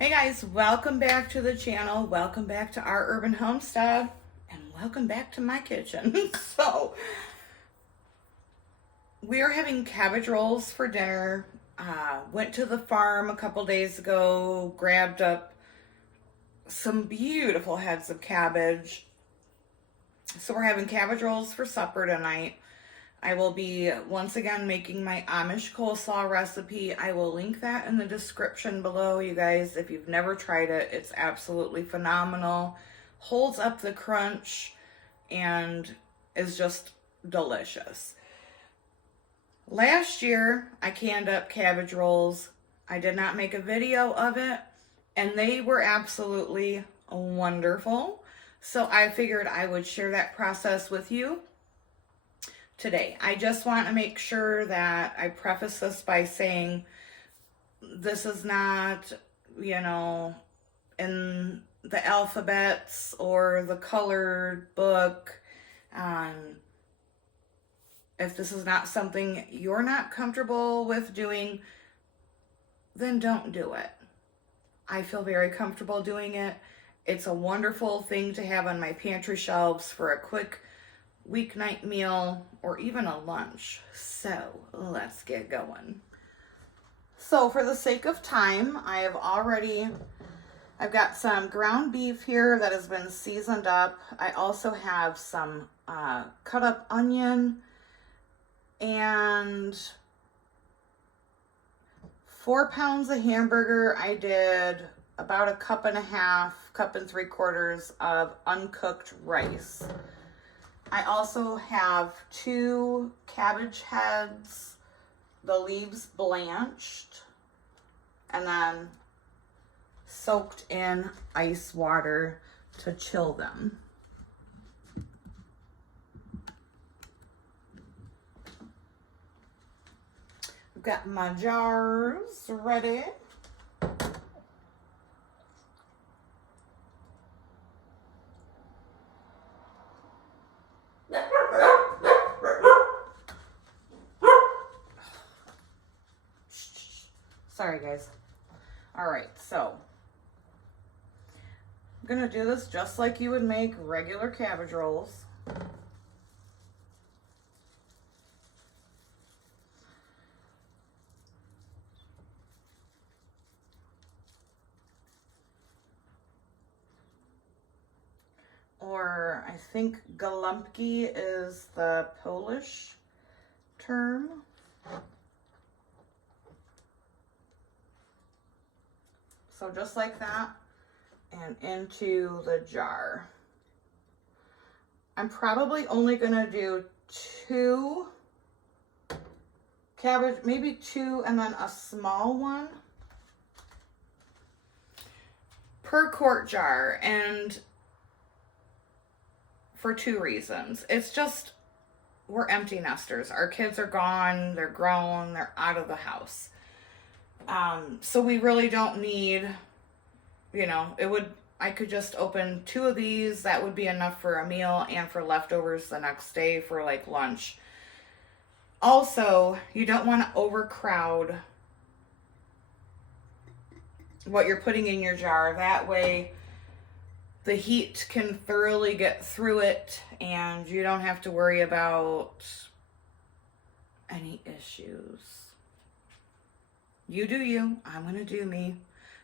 Hey guys, welcome back to the channel. Welcome back to our urban homestead and welcome back to my kitchen. So we are having cabbage rolls for dinner. Went to the farm a couple days ago, grabbed up some beautiful heads of cabbage. So we're having cabbage rolls for supper tonight. I will be once again making my Amish coleslaw recipe. I will link that in the description below, you guys. If you've never tried it, it's absolutely phenomenal. Holds up the crunch and is just delicious. Last year, I canned up cabbage rolls. I did not make a video of it, and they were absolutely wonderful. So I figured I would share that process with you today. I just want to make sure that I preface this by saying this is not, in the alphabets or the colored book. If this is not something you're not comfortable with doing, then don't do it. I feel very comfortable doing it. It's a wonderful thing to have on my pantry shelves for a quick weeknight meal or even a lunch. So let's get going. So for the sake of time, I've got some ground beef here that has been seasoned up. I also have some cut up onion and 4 pounds of hamburger. I did about 1.5 cup and 3/4 of uncooked rice. I also have 2 cabbage heads, the leaves blanched, and then soaked in ice water to chill them. I've got my jars ready. Sorry, guys. All right, so I'm gonna do this just like you would make regular cabbage rolls. Or I think galumpki is the Polish term. So just like that, and into the jar. I'm probably only gonna do 2 cabbage, maybe 2 and then a small one per quart jar, and for 2 reasons. It's just, we're empty nesters. Our kids are gone, they're grown, they're out of the house. So we really don't need, I could just open 2 of these. That would be enough for a meal and for leftovers the next day for like lunch. Also, you don't want to overcrowd what you're putting in your jar. That way the heat can thoroughly get through it and you don't have to worry about any issues. You do you. I'm going to do me.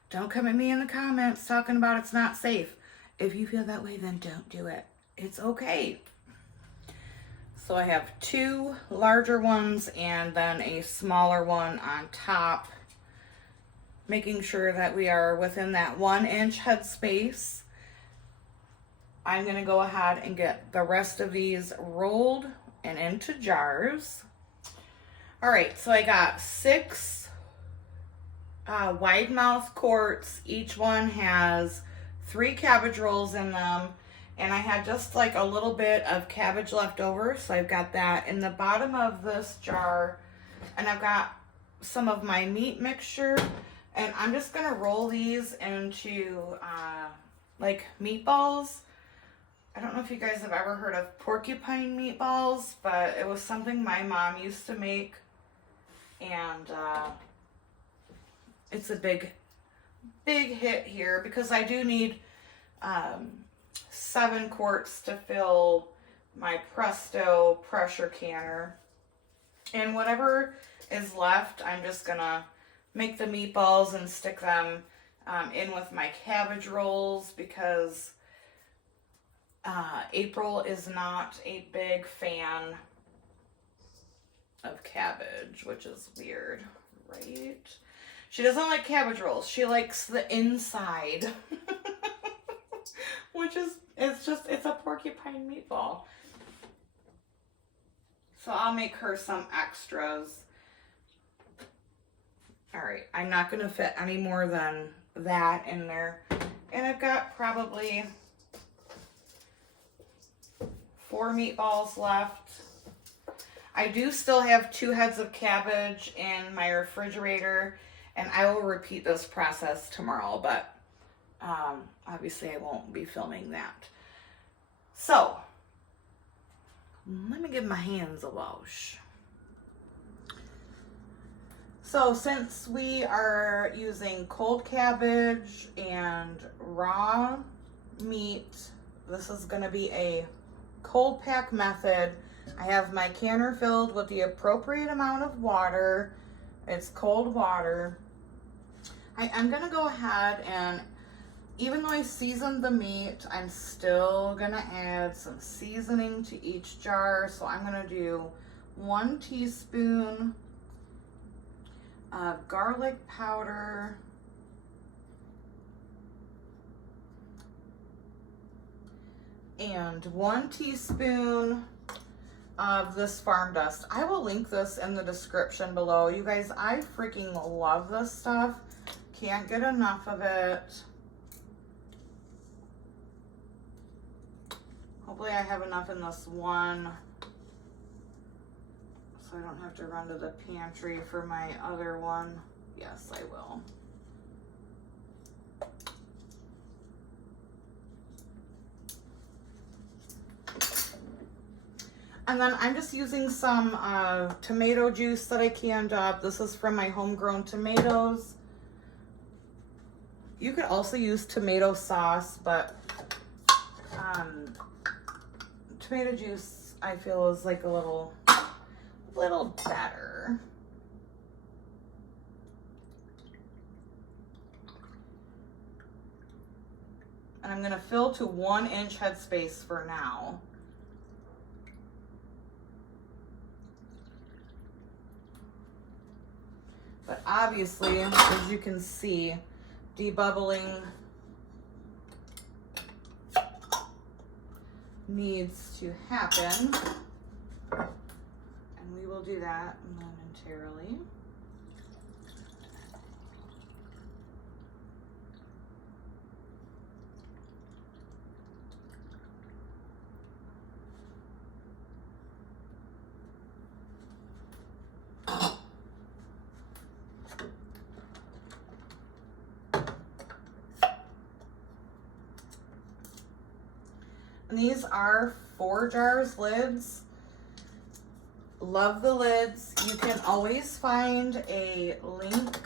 Don't come at me in the comments talking about it's not safe. If you feel that way, then don't do it. It's okay. So I have 2 larger ones and then a smaller one on top, making sure that we are within that 1-inch head space. I'm going to go ahead and get the rest of these rolled and into jars. All right, so I got 6 wide mouth quarts. Each one has 3 cabbage rolls in them, and I had just like a little bit of cabbage left over, so I've got that in the bottom of this jar, and I've got some of my meat mixture, and I'm just gonna roll these into like meatballs. I don't know if you guys have ever heard of porcupine meatballs, but it was something my mom used to make, and it's a big big hit here because I do need 7 quarts to fill my Presto pressure canner. And whatever is left, I'm just gonna make the meatballs and stick them in with my cabbage rolls because April is not a big fan of cabbage, which is weird, right? She doesn't like cabbage rolls. She likes the inside, which is, it's a porcupine meatball. So I'll make her some extras. All right, I'm not gonna fit any more than that in there. And I've got probably 4 meatballs left. I do still have 2 heads of cabbage in my refrigerator, and I will repeat this process tomorrow, but obviously I won't be filming that. So, let me give my hands a wash. So since we are using cold cabbage and raw meat, this is going to be a cold pack method. I have my canner filled with the appropriate amount of water. It's cold water. I'm going to go ahead and, even though I seasoned the meat, I'm still going to add some seasoning to each jar. So I'm going to do 1 teaspoon of garlic powder, and 1 teaspoon of this farm dust. I will link this in the description below. You guys, I freaking love this stuff. Can't get enough of it. Hopefully I have enough in this one so I don't have to run to the pantry for my other one. Yes, I will. And then I'm just using some tomato juice that I canned up. This is from my homegrown tomatoes. You could also use tomato sauce, but tomato juice I feel is like a little better. And I'm gonna fill to 1 inch headspace for now. But obviously, as you can see, debubbling needs to happen. And we will do that momentarily. And these are 4 jars lids. Love the lids. You can always find a link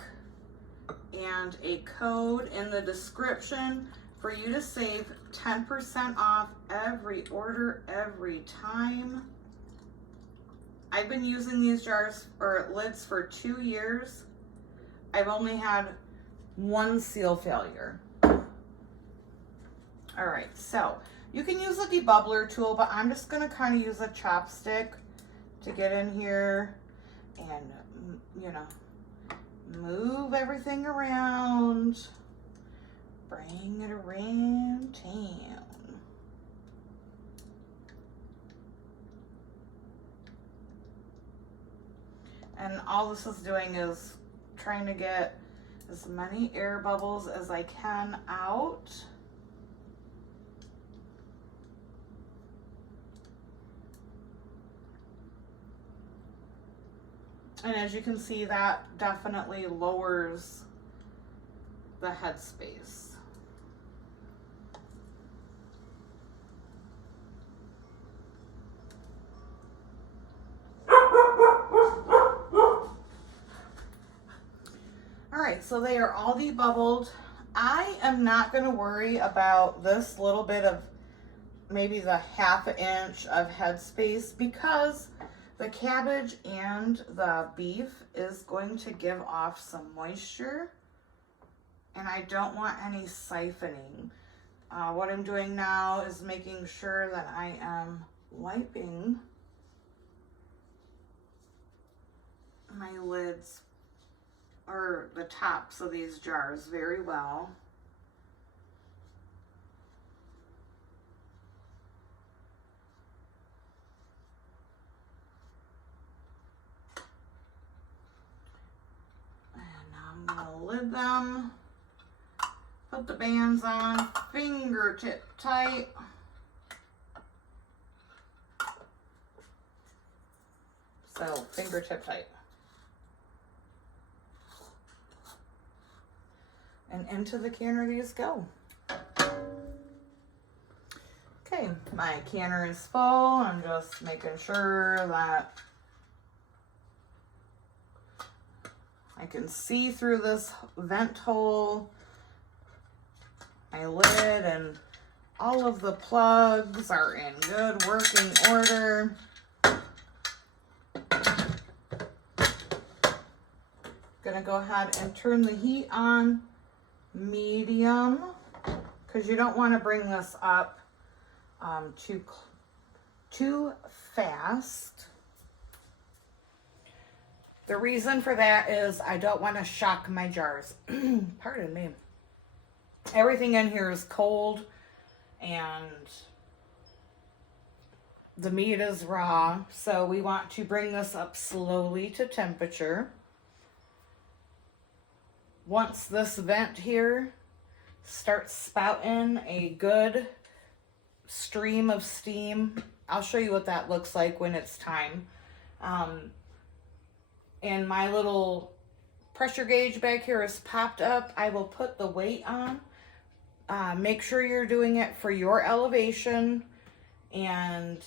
and a code in the description for you to save 10% off every order, every time. I've been using these jars or lids for 2 years. I've only had 1 seal failure. All right, so you can use a debubbler tool, but I'm just gonna kind of use a chopstick to get in here and, you know, move everything around, bring it around town. And all this is doing is trying to get as many air bubbles as I can out. And as you can see, that definitely lowers the headspace. All right, so they are all debubbled. I am not going to worry about this little bit of maybe the 1/2 inch of headspace because the cabbage and the beef is going to give off some moisture, and I don't want any siphoning. What I'm doing now is making sure that I am wiping my lids or the tops of these jars very well. And now I'm gonna lid them, put the bands on, fingertip tight. So fingertip tight. And into the canner these go. Okay, my canner is full. I'm just making sure that I can see through this vent hole, my lid, and all of the plugs are in good working order. Gonna go ahead and turn the heat on medium because you don't want to bring this up too fast. The reason for that is I don't want to shock my jars. Pardon me. Everything in here is cold and the meat is raw, so we want to bring this up slowly to temperature. Once this vent here starts spouting a good stream of steam, I'll show you what that looks like when it's time. And my little pressure gauge back here is popped up. I will put the weight on. Make sure you're doing it for your elevation. And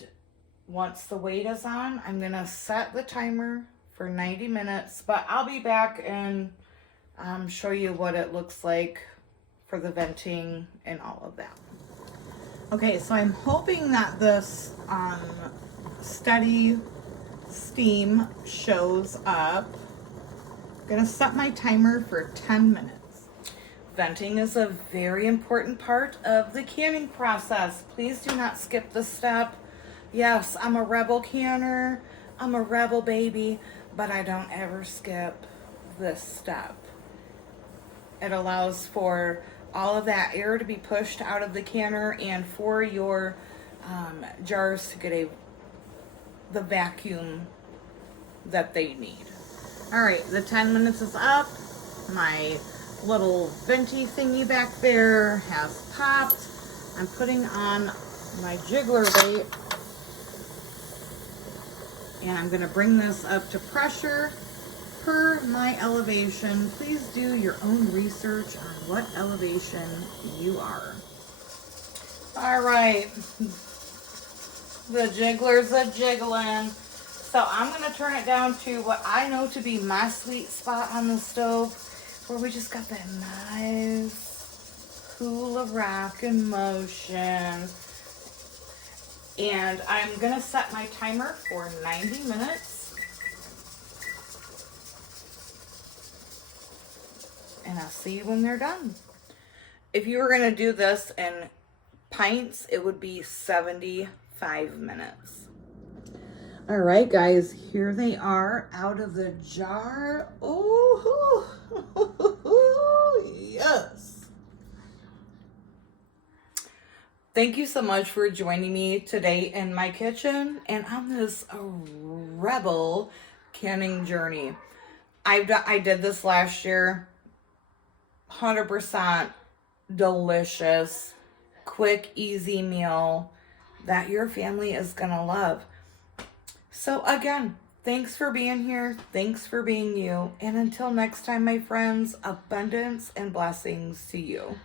once the weight is on, I'm going to set the timer for 90 minutes. But I'll be back and show you what it looks like for the venting and all of that. Okay, so I'm hoping that this steady steam shows up. I'm gonna set my timer for 10 minutes. Venting is a very important part of the canning process. Please do not skip this step. Yes, I'm a rebel canner, I'm a rebel baby, but I don't ever skip this step. It allows for all of that air to be pushed out of the canner and for your jars to get the vacuum that they need. All right, the 10 minutes is up. My little venti thingy back there has popped. I'm putting on my jiggler weight and I'm gonna bring this up to pressure per my elevation. Please do your own research on what elevation you are. All right, the jiggler's a jiggling. So I'm gonna turn it down to what I know to be my sweet spot on the stove, where we just got that nice, cool rockin' motion. And I'm gonna set my timer for 90 minutes. And I'll see you when they're done. If you were gonna do this in pints, it would be 75 minutes. All right, guys, here they are out of the jar. Oh, yes. Thank you so much for joining me today in my kitchen and on this rebel canning journey. I did this last year. 100% delicious, quick, easy meal that your family is gonna love. So again, thanks for being here. Thanks for being you. And until next time, my friends, abundance and blessings to you.